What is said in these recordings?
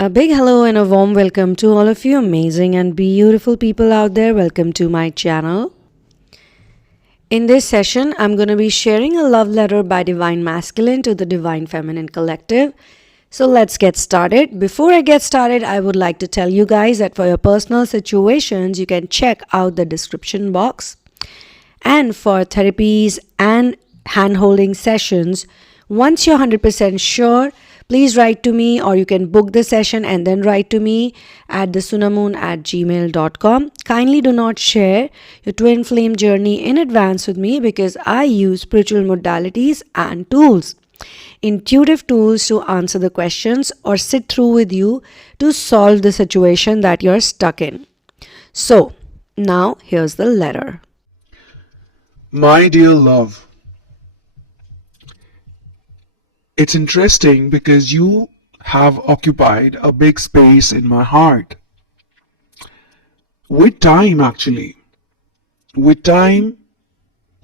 A big hello and a warm welcome to all of you amazing and beautiful people out there. Welcome to my channel. In this session, I'm going to be sharing a love letter by Divine Masculine to the Divine Feminine Collective. So let's get started. Before I get started, I would like to tell you guys that for your personal situations, you can check out the description box. And for therapies and hand-holding sessions, once you're 100% sure, please write to me, or you can book the session and then write to me at thesunamoon@gmail.com. Kindly do not share your twin flame journey in advance with me because I use spiritual modalities and tools, intuitive tools to answer the questions or sit through with you to solve the situation that you're stuck in. So, now here's the letter. My dear love, it's interesting because you have occupied a big space in my heart. With time, actually. With time,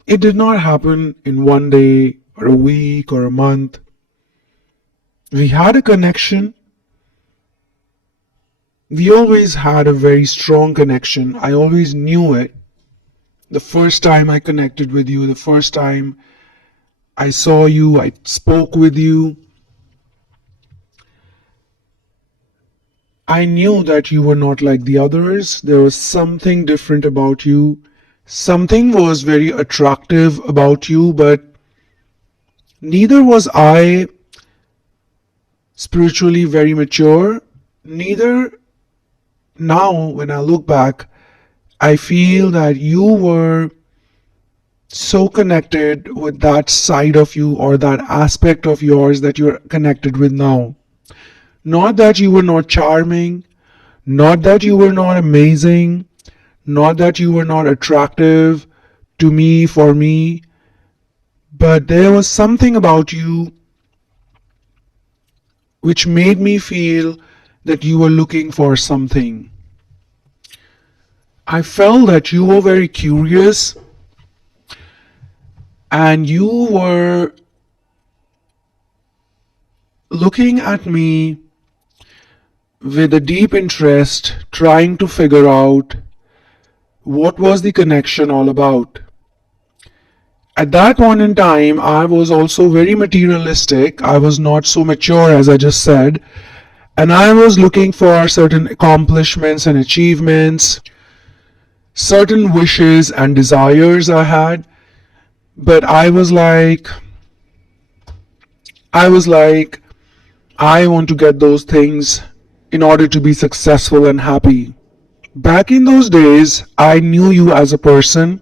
it did not happen in one day or a week or a month. We had a connection. We always had a very strong connection. I always knew it. The first time I connected with you, the first time I saw you, I spoke with you, I knew that you were not like the others. There was something different about you. Something was very attractive about you, but neither was I spiritually very mature. Neither now, when I look back, I feel that you were so connected with that side of you or that aspect of yours that you're connected with now. Not that you were not charming, not that you were not amazing, not that you were not attractive to me, for me, but there was something about you which made me feel that you were looking for something. I felt that you were very curious and you were looking at me with a deep interest, trying to figure out what was the connection all about. At that point in time, I was also very materialistic. I was not so mature, as I just said, and I was looking for certain accomplishments and achievements, certain wishes and desires I had. But I was like, I want to get those things in order to be successful and happy. Back in those days, I knew you as a person,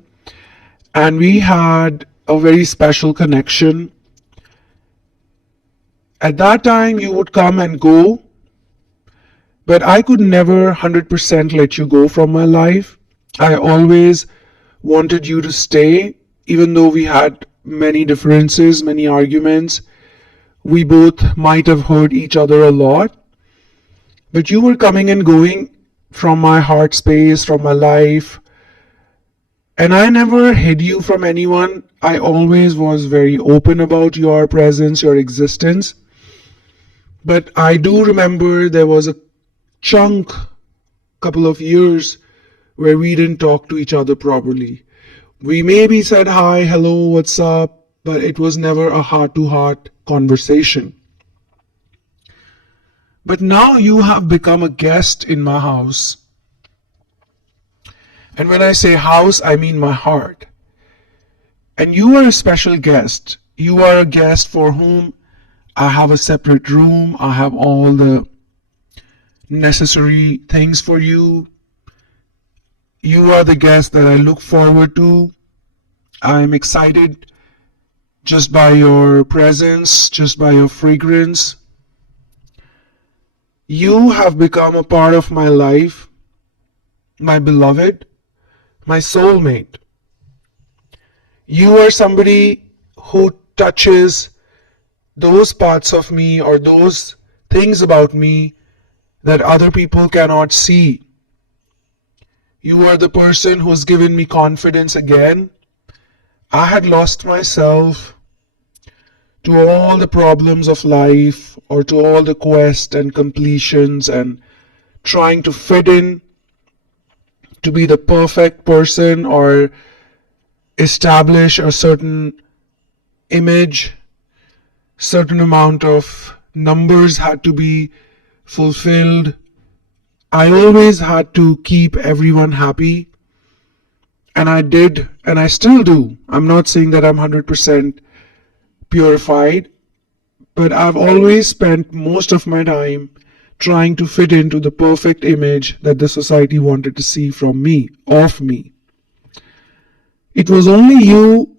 and we had a very special connection. At that time, you would come and go, but I could never 100% let you go from my life. I always wanted you to stay. Even though we had many differences, many arguments, we both might have hurt each other a lot. But you were coming and going from my heart space, from my life. And I never hid you from anyone. I always was very open about your presence, your existence. But I do remember there was a couple of years, where we didn't talk to each other properly. We maybe said hi, hello, what's up, but it was never a heart-to-heart conversation. But now you have become a guest in my house. And when I say house, I mean my heart. And you are a special guest. You are a guest for whom I have a separate room. I have all the necessary things for you. You are the guest that I look forward to. I'm excited just by your presence, just by your fragrance. You have become a part of my life, my beloved, my soulmate. You are somebody who touches those parts of me or those things about me that other people cannot see. You are the person who's given me confidence again. I had lost myself to all the problems of life or to all the quests and completions and trying to fit in to be the perfect person or establish a certain image, certain amount of numbers had to be fulfilled. I always had to keep everyone happy, and I did, and I still do. I'm not saying that I'm 100% purified, but I've always spent most of my time trying to fit into the perfect image that the society wanted to see from me, of me. It was only you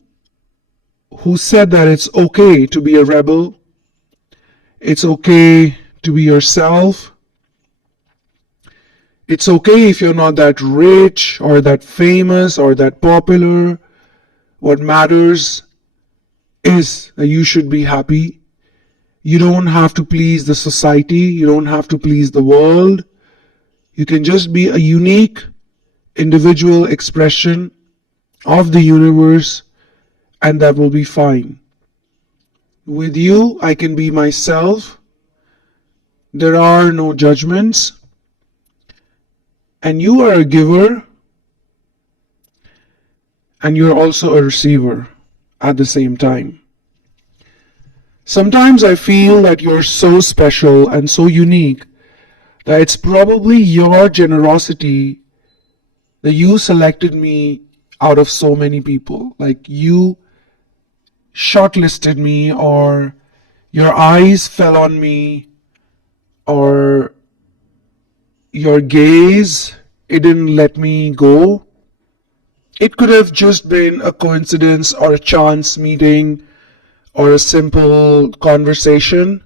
who said that it's okay to be a rebel, it's okay to be yourself, it's okay if you're not that rich or that famous or that popular. What matters is that you should be happy. You don't have to please the society. You don't have to please the world. You can just be a unique individual expression of the universe, and that will be fine. With you, I can be myself. There are no judgments. And you are a giver, and you're also a receiver at the same time. Sometimes I feel that you're so special and so unique that it's probably your generosity that you selected me out of so many people. Like you shortlisted me, or your eyes fell on me, or your gaze, it didn't let me go. It could have just been a coincidence or a chance meeting or a simple conversation,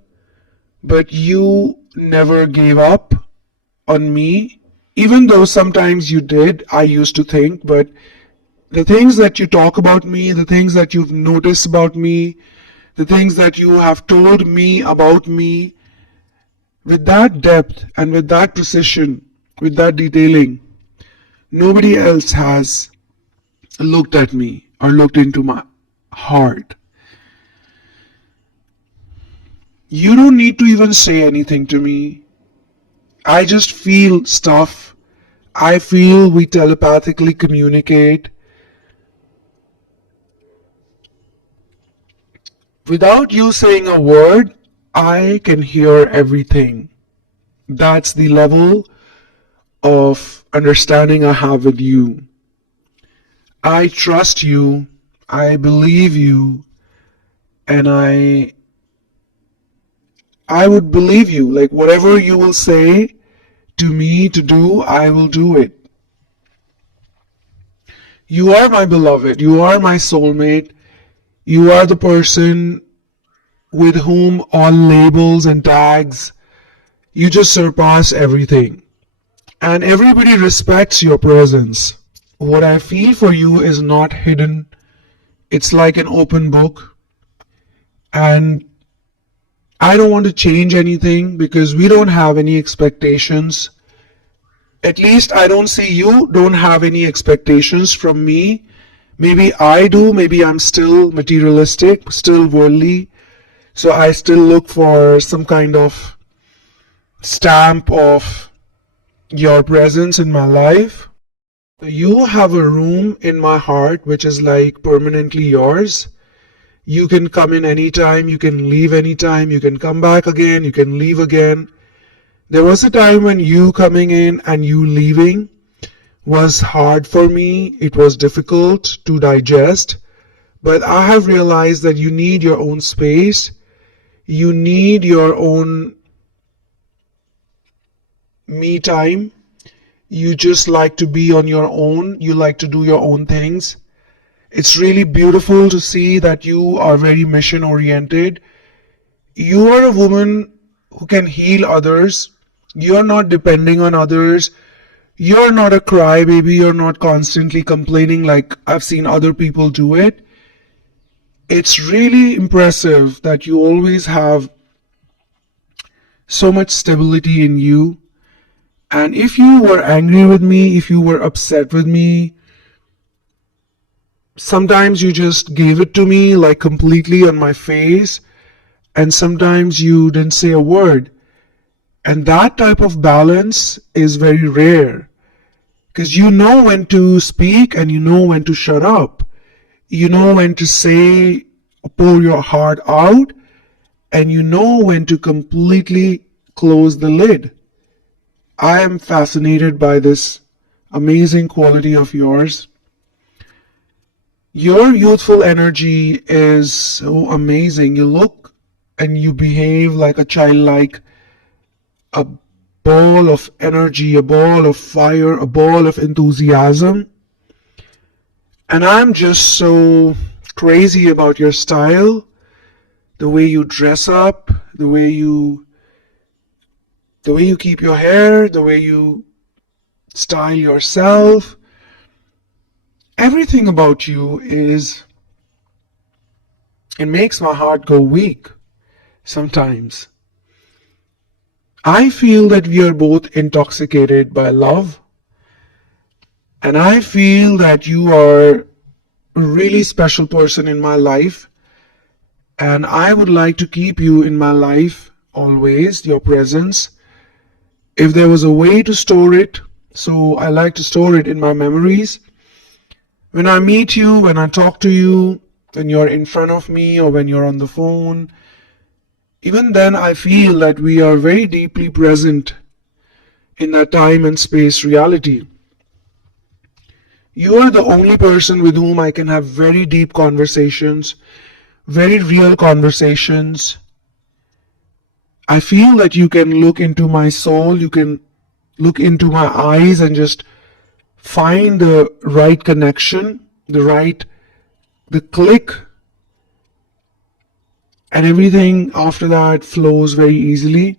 but you never gave up on me, even though sometimes you did, I used to think. But the things that you talk about me, the things that you've noticed about me, the things that you have told me about me, with that depth and with that precision, with that detailing, nobody else has looked at me or looked into my heart. You don't need to even say anything to me. I just feel stuff. I feel we telepathically communicate. Without you saying a word, I can hear everything. That's the level of understanding I have with you. I trust you, I believe you, and I would believe you. Like whatever you will say to me to do, I will do it. You are my beloved, you are my soulmate, you are the person with whom all labels and tags, you just surpass everything. And everybody respects your presence. What I feel for you is not hidden. It's like an open book. And I don't want to change anything because we don't have any expectations. At least I don't see you don't have any expectations from me. Maybe I do. Maybe I'm still materialistic, still worldly. So I still look for some kind of stamp of your presence in my life. You have a room in my heart which is like permanently yours. You can come in anytime, you can leave anytime, you can come back again, you can leave again. There was a time when you coming in and you leaving was hard for me. It was difficult to digest. But I have realized that you need your own space. You need your own me time. You just like to be on your own. You like to do your own things. It's really beautiful to see that you are very mission oriented. You are a woman who can heal others. You're not depending on others. You're not a crybaby. You're not constantly complaining like I've seen other people do it. It's really impressive that you always have so much stability in you. And if you were angry with me, if you were upset with me, sometimes you just gave it to me like completely on my face. and sometimes you didn't say a word. And that type of balance is very rare, because you know when to speak and you know when to shut up. You know when to say, pour your heart out, and you know when to completely close the lid. I am fascinated by this amazing quality of yours. Your youthful energy is so amazing. You look and you behave like a childlike, a ball of energy, a ball of fire, a ball of enthusiasm. And I'm just so crazy about your style, the way you dress up, the way you keep your hair, the way you style yourself. Everything about you it makes my heart go weak sometimes. I feel that we are both intoxicated by love, and I feel that you are a really special person in my life, and I would like to keep you in my life always, your presence. If there was a way to store it, so I like to store it in my memories. When I meet you, when I talk to you, when you're in front of me or when you're on the phone, even then I feel that we are very deeply present in that time and space reality. You are the only person with whom I can have very deep conversations, very real conversations. I feel that you can look into my soul, you can look into my eyes and just find the right connection, the click, and everything after that flows very easily.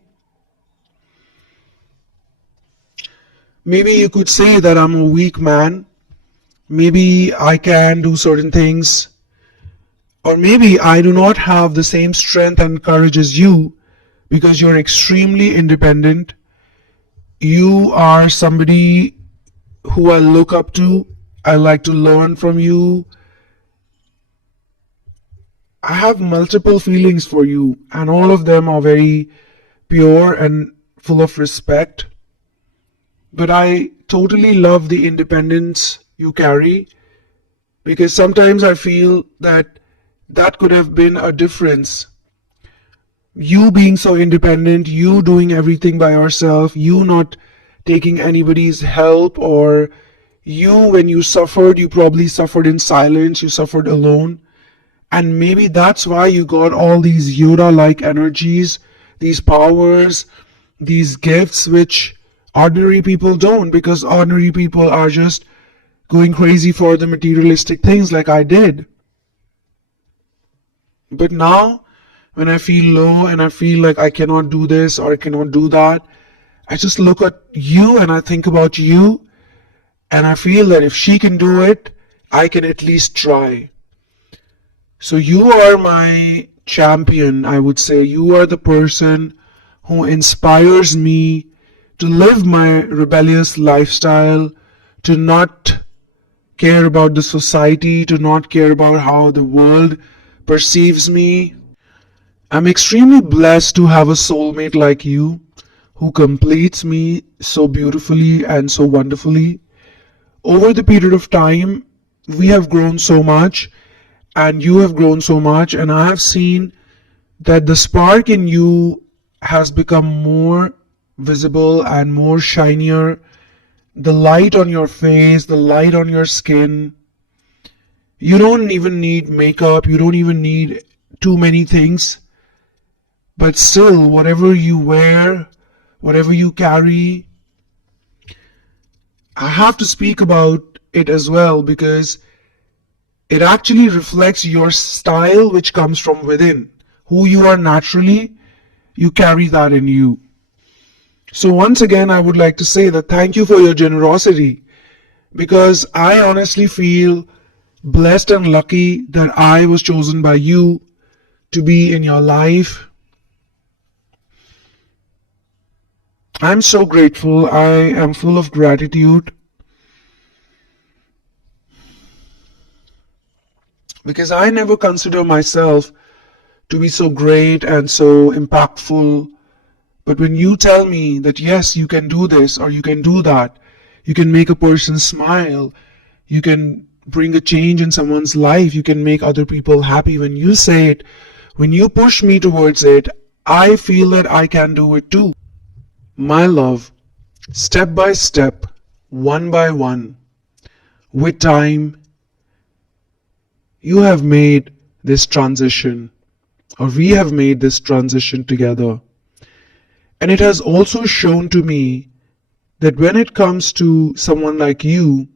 Maybe you could say that I'm a weak man. Maybe I can do certain things, or maybe I do not have the same strength and courage as you, because you're extremely independent. You are somebody who I look up to. I like to learn from you. I have multiple feelings for you, and all of them are very pure and full of respect. But I totally love the independence you carry, because sometimes I feel that could have been a difference. You being so independent, you doing everything by yourself, you not taking anybody's help, or you, when you suffered, you probably suffered in silence, you suffered alone. And maybe that's why you got all these Yoda-like energies, these powers, these gifts, which ordinary people don't, because ordinary people are just going crazy for the materialistic things like I did. But now, when I feel low and I feel like I cannot do this or I cannot do that, I just look at you and I think about you, and I feel that if she can do it, I can at least try. So you are my champion, I would say. You are the person who inspires me to live my rebellious lifestyle, to not care about the society, to not care about how the world perceives me. I'm extremely blessed to have a soulmate like you who completes me so beautifully and so wonderfully. Over the period of time, we have grown so much, and you have grown so much, and I have seen that the spark in you has become more visible and more shinier. The light on your face, the light on your skin. You don't even need makeup, you don't even need too many things. But still, whatever you wear, whatever you carry, I have to speak about it as well, because it actually reflects your style, which comes from within. Who you are naturally, you carry that in you. So once again, I would like to say that thank you for your generosity, because I honestly feel blessed and lucky that I was chosen by you to be in your life. I'm so grateful. I am full of gratitude, because I never consider myself to be so great and so impactful. But when you tell me that yes, you can do this or you can do that, you can make a person smile, you can bring a change in someone's life, you can make other people happy, when you say it, when you push me towards it, I feel that I can do it too. My love, step by step, one by one, with time, you have made this transition, or we have made this transition together. And it has also shown to me that when it comes to someone like you,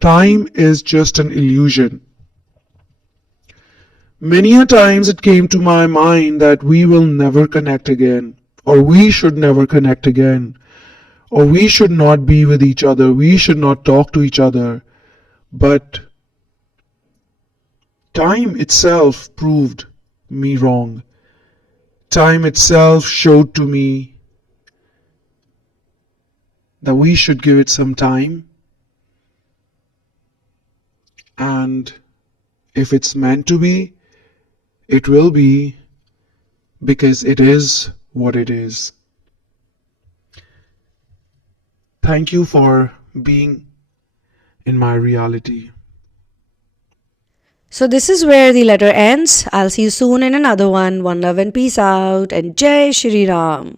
time is just an illusion. Many a times it came to my mind that we will never connect again, or we should never connect again, or we should not be with each other, we should not talk to each other. But time itself proved me wrong. Time itself showed to me that we should give it some time. And if it's meant to be, it will be, because it is what it is. Thank you for being in my reality. So this is where the letter ends. I'll see you soon in another one. One love and peace out. And Jai Shri Ram.